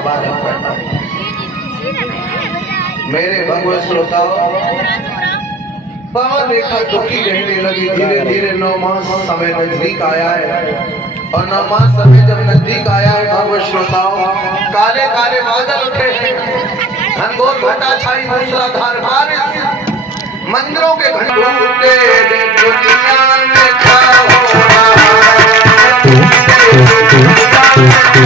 बालक पैदा। मेरे भगवत श्रोताओं, पवन रेखा दुखी रहने लगी। धीरे धीरे 9 मास समय नजदीक आया है और 9 मास समय जब नजदीक आया है भगवत श्रोताओं, काले काले बादल उठे हैं, घनघोर घटा छाई, मूसलाधार बारिश, मंदिरों के घंटों उठे, दुनिया में क्या हो रहा है, दुनिया में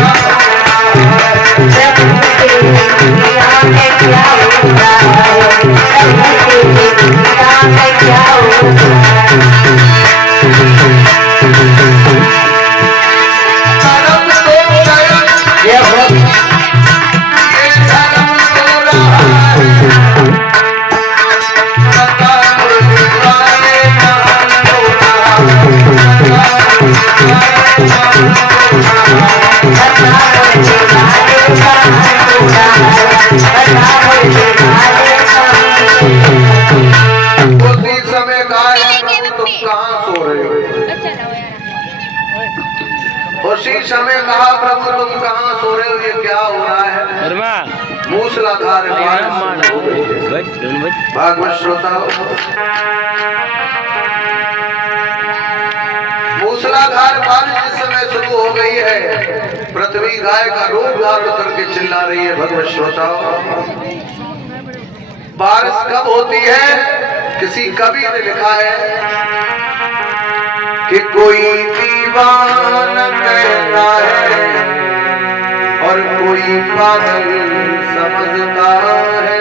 क्या हो रहा उसी समय कहा, प्रभु तुम कहाँ सो रहे हो, ये क्या हो रहा है? मूसलाधार भागवत श्रोताओं, मूसलाधार बारिश जिस समय शुरू हो गई है, पृथ्वी गाय का रूप धारण करके चिल्ला रही है। भगवत श्रोताओं, बारिश कब होती है? किसी कवि ने लिखा है कि कोई दीवाना कहता है और कोई पागल समझता है,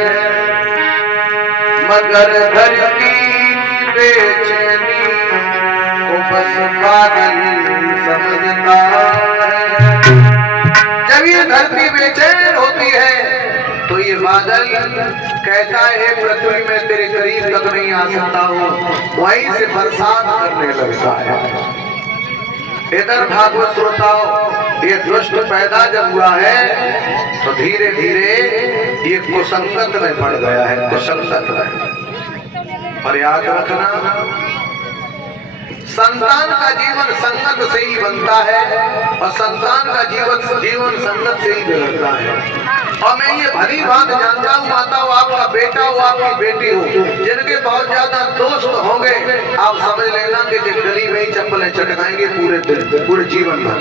मगर धरती की बेचैनी को बस पागल समझता है। जब ये धरती बेचैन होती है तो ये बादल कहता है पृथ्वी में तेरे करीब तक नहीं आ सकता हूँ, वहीं से बरसात करने लगता है। इधर भागवत श्रोताओं, ये दुष्ट पैदा जब हुआ है तो धीरे धीरे ये कुसंगत में पड़ गया है, कुसंगत में। और याद रखना, संतान का जीवन संगत से ही बनता है और संतान का जीवन संगत से ही बिगड़ता है। और मैं ये भली बात जानता हूँ, माता हो, आपका बेटा हो, आपकी बेटी हो, जिनके बहुत ज्यादा दोस्त होंगे, आप समझ लेना कि गली में ही चप्पलें चटकाएंगे पूरे जीवन भर।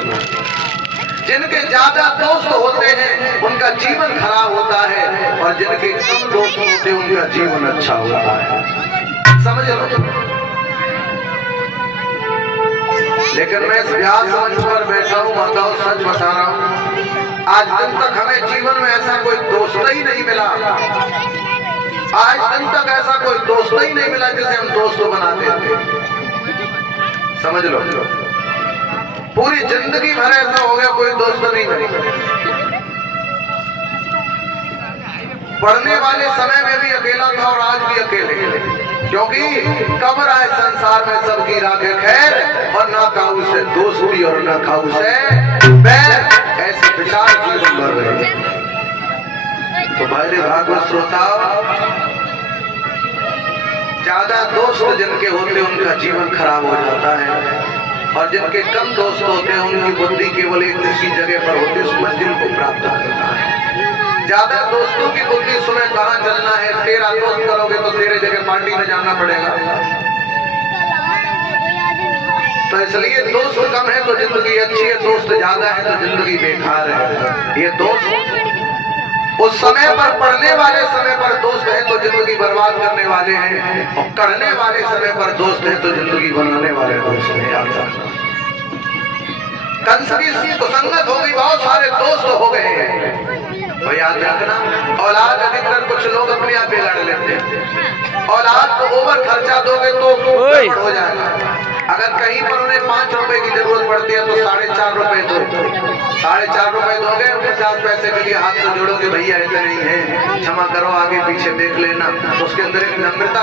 जिनके ज्यादा दोस्त होते हैं उनका जीवन खराब होता है और जिनके कम दोस्त होते हैं उनका जीवन अच्छा होता है। समझ लो। लेकिन मैं इस व्यास मंच पर बैठा हूँ, माताओं, सच बता रहा हूँ, आज दिन तक हमें जीवन में ऐसा कोई दोस्त ही नहीं मिला, आज दिन तक ऐसा कोई दोस्त ही नहीं मिला जिसे हम दोस्त बनाते थे। समझ लो, पूरी जिंदगी भर ऐसा हो गया, कोई दोस्त नहीं मिला। पढ़ने वाले समय में भी अकेला था और आज भी अकेले, क्योंकि कब्र आए संसार में सबकी राखे खैर, और ना खाऊ से दोस्ती और ना खाऊ से बैर, ऐसे विचार जीवन भर रहे। तो भाई भागवत श्रोताओं, ज्यादा दोस्त जिनके होते हैं उनका जीवन खराब हो जाता है और जिनके कम दोस्त होते हैं उनकी बुद्धि केवल एक दूसरी जगह पर होती है, उस मंजिल को प्राप्त करता है। ज्यादा दोस्तों की बुद्धि सुने कहाँ चलना है, तेरा दोस्त करोगे तो तेरे जगह पार्टी में जाना पड़ेगा। तो इसलिए दोस्त कम है तो जिंदगी अच्छी है, दोस्त ज्यादा है तो जिंदगी बेकार है। ये दोस्त उस समय पर, पढ़ने वाले समय पर दोस्त है तो जिंदगी बर्बाद करने वाले हैं, और करने वाले समय पर दोस्त है तो जिंदगी बनाने वाले दोस्त हैं। कंस की कुसंगत हो गई, बहुत सारे दोस्त हो गए हैं। और याद रखना, औलाद अधिकतर कुछ लोग अपने आप बिगाड़ लेते हैं। औलाद को ओवर खर्चा दोगे तो गड़बड़ हो जाएगा। अगर कहीं पर उन्हें 5 रुपए की जरूरत पड़ती है तो 4.5 रुपए दो, 4.5 रुपए दोगे, 50 पैसे के लिए हाथ तो जोड़ोगे, भैया इतने नहीं है, क्षमा करो, आगे पीछे देख लेना। तो उसके अंदर एक विनम्रता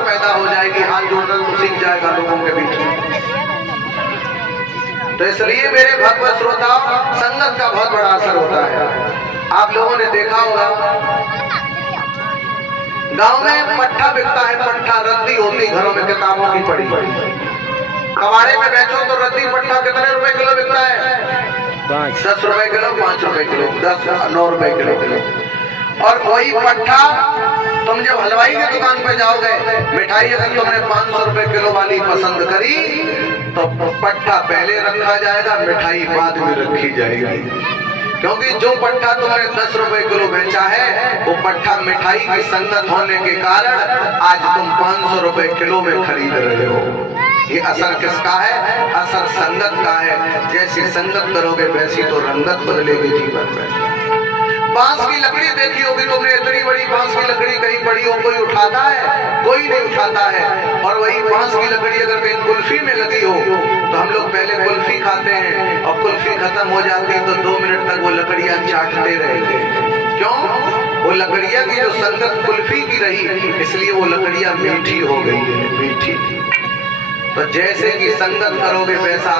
पैदा हो जाएगी, हाथ जोड़ना तो सीख जाएगा लोगों के बीच में। तो इसलिए मेरे भगवत श्रोताओं, संगत का बहुत बड़ा असर होता है। आप लोगों ने देखा होगा, गांव में पट्टा बिकता है, पट्टा रद्दी होती घरों में, किताबों की पड़ी। कबाड़े में बेचो तो रद्दी पट्टा कितने रुपए किलो बिकता है? 10 रुपए किलो, 5 रुपए किलो, 10 9 रुपए किलो। और वही पट्ठा तुम जब हलवाई की दुकान पे जाओगे, मिठाई अगर तुमने 500 रुपए किलो वाली पसंद करी तो पट्ठा पहले रखा जाएगा, मिठाई बाद में रखी जाएगी। क्योंकि जो पट्ठा तुमने 10 रुपए किलो बेचा है, वो पट्ठा मिठाई की संगत होने के कारण आज तुम 500 रुपए किलो में खरीद रहे हो। ये असर किसका है? असर संगत का है। जैसी संगत करोगे वैसी तो रंगत बदलेगी जीवन में। बांस की लकड़ी देखी होगी तुमने, इतनी बड़ी बांस की लकड़ी कहीं पड़ी हो, कोई उठाता है? कोई नहीं उठाता है। और वही बांस की लकड़ी अगर कहीं कुल्फी में लगी हो तो हम लोग पहले कुल्फी खाते हैं, और कुल्फी खत्म हो जाती है तो 2 मिनट तक वो लकड़ियां चाटते रहेंगे। क्यों? वो लकड़ियां की जो संगत कुल्फी की रही, इसलिए वो लकड़ियां मीठी हो गई है, मीठी। तो जैसे कि संगत करोगे वैसा